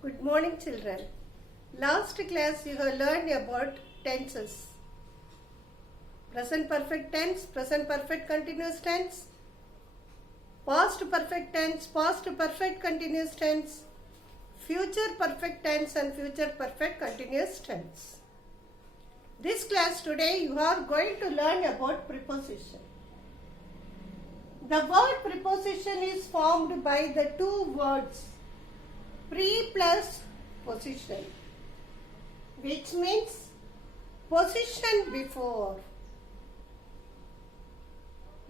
Good morning, children. Last class you have learned about tenses. Present perfect tense, present perfect continuous tense, past perfect tense, past perfect continuous tense, future perfect tense and future perfect continuous tense. This class today you are going to learn about preposition. The word preposition is formed by the two words pre plus position, which means position before.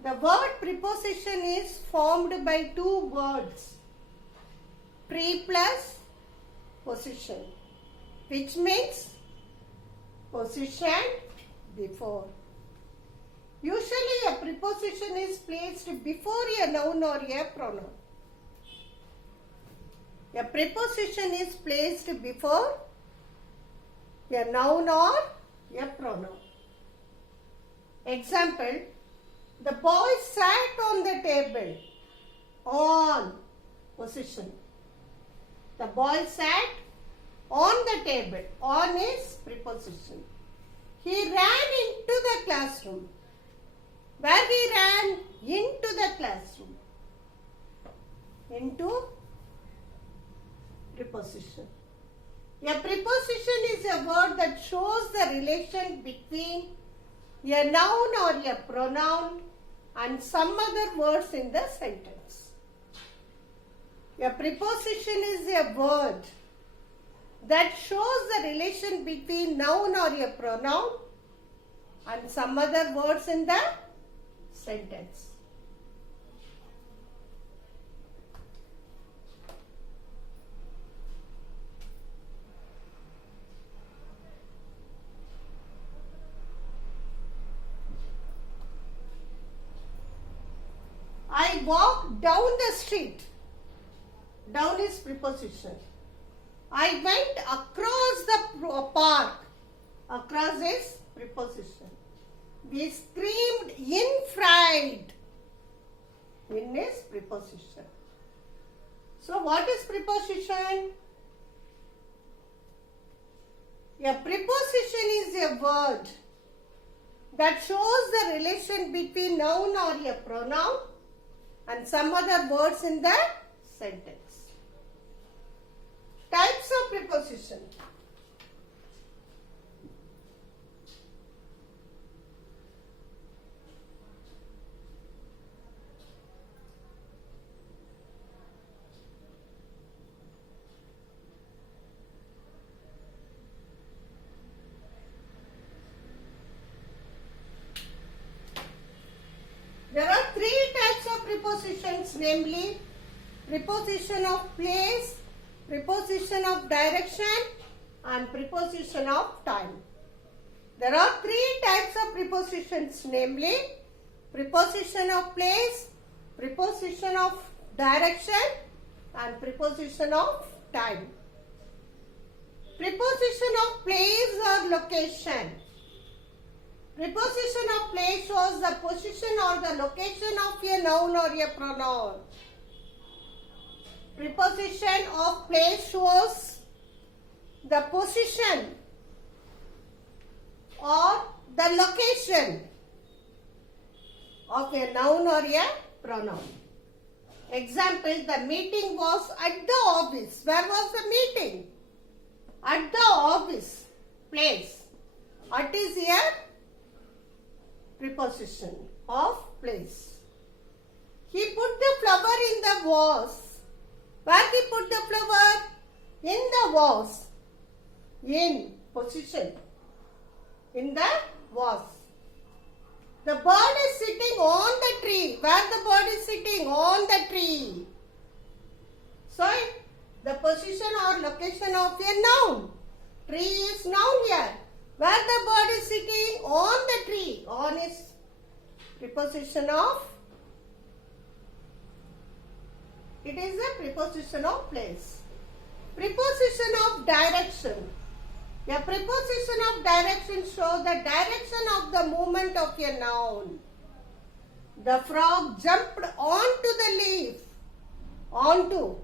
The word preposition is formed by two words pre plus position, which means position before. Usually a preposition is placed before a noun or a pronoun. A preposition is placed before a noun or a pronoun. Example, the boy sat on the table. On, position. The boy sat on the table. On is preposition. He ran into the classroom. Where he ran? Into the classroom. Into preposition. A preposition is a word that shows the relation between a noun or a pronoun and some other words in the sentence. A preposition is a word that shows the relation between noun or a pronoun and some other words in the sentence. I walked down the street. Down is preposition. I went across the park. Across is preposition. We screamed in fright. In is preposition. So what is preposition? A preposition is a word that shows the relation between noun or a pronoun and some other words in the sentence. Types of preposition. There are three types of prepositions, namely preposition of place, preposition of direction and preposition of time. There are three types of prepositions, namely preposition of place, preposition of direction and preposition of time. Preposition of place or location. Preposition of place shows the position or the location of a noun or a pronoun. Preposition of place shows the position or the location of a noun or a pronoun. Example, the meeting was at the office. Where was the meeting? At the office. Place. At is here preposition of place. He put the flower in the vase. Where he put the flower? In the vase. In position. In the vase. The bird is sitting on the tree. Where the bird is sitting? On the tree. So, the position or location of a noun. Tree is noun here. Where the bird is sitting? On the tree. On is preposition of, it is a preposition of place. Preposition of direction. A preposition of direction shows the direction of the movement of a noun. The frog jumped onto the leaf. Onto.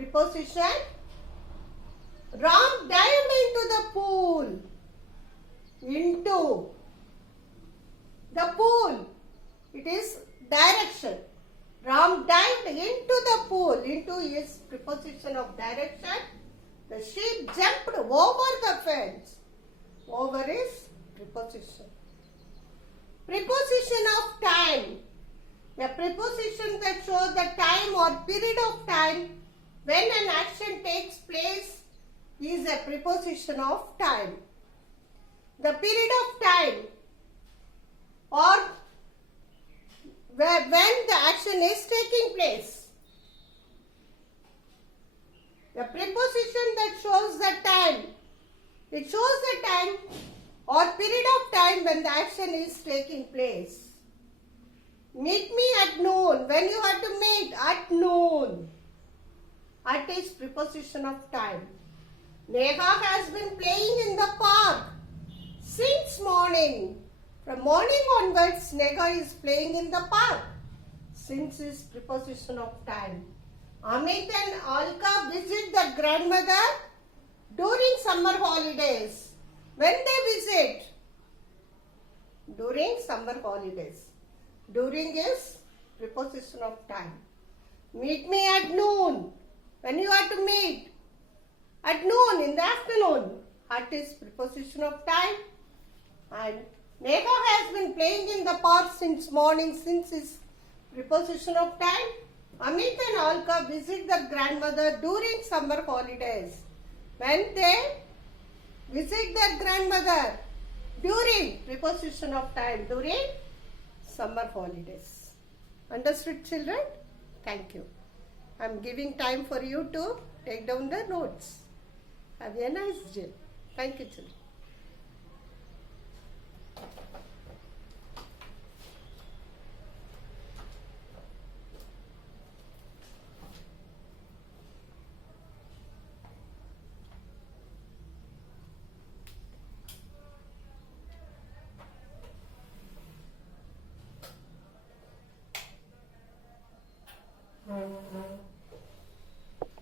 preposition. Ram dived into the pool. Into the pool. It is direction. Ram dived into the pool. Into is preposition of direction. The sheep jumped over the fence. Over is preposition. Preposition of time. A preposition that shows the time or period of time when an action takes place is a preposition of time. The period of time or when the action is taking place. The preposition that shows the time. It shows the time or period of time when the action is taking place. Meet me at noon. When you have to meet at noon. At is preposition of time. Neha has been playing in the park since morning. From morning onwards, Neha is playing in the park. Since is preposition of time. Amit and Alka visit the grandmother during summer holidays. When they visit? During summer holidays. During is preposition of time. Meet me at noon. When you are to meet? At noon, in the afternoon. At is preposition of time. And Neha has been playing in the park since morning. Since is preposition of time. Amit and Alka visit the grandmother during summer holidays. When they visit their grandmother? During preposition of time. During summer holidays. Understood, children? Thank you. I am giving time for you to take down the notes. Have a nice day. Thank you, children.